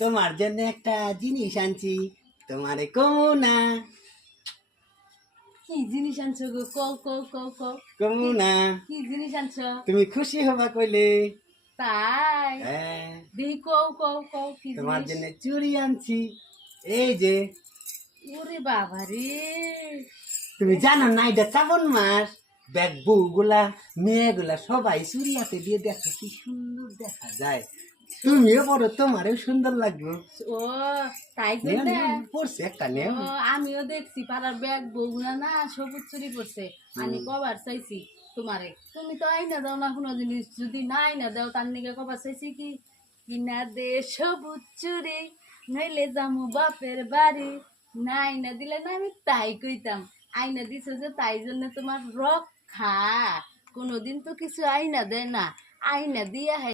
তোমার জন্য একটা জিনিস আনছি, তোমারে কমু না। কি জিনিস আনছো গো? কও কও কও কও। কমু না। কি জিনিস আনছো? তুমি খুশি হবা কইলে। তাই হ্যাঁ, দেখি কও কও কও কি তোমার জিনিস? জন্য চুড়ি আনছি, এই যে। ওরে বাবা রে, তুমি জানো না এটা শ্রাবণ মাস, ব্যাগ বউগুলা মেয়েগুলা সবাই চুড়ি হাতে দিয়ে দেখো কি সুন্দর দেখা যায়। তুমিও বড়, তোমারও সুন্দর লাগবে। ও তাই নেও, জন্য নেও, পড়ছে একটা ও নেও। আমিও দেখছি পাড়ার ব্যাগ বউগুলা না সবুজ চুরি করছে। আমি কবার চাইছি তোমারে, তুমি তো আইনা দাও না কোনো জিনিস। যদি না আইনা দাও তার নিকে কবার চাইছি কি, কিনা দে সবুজ চুরি, নইলে যামু বাপের বাড়ি। না আইনা দিলে না আমি তাই কইতাম। আইনা দিছো যে তাই জন্য তোমার রক্ষা। কোনোদিন তো কিছু আইনা দেয় না, আইনা দিয়া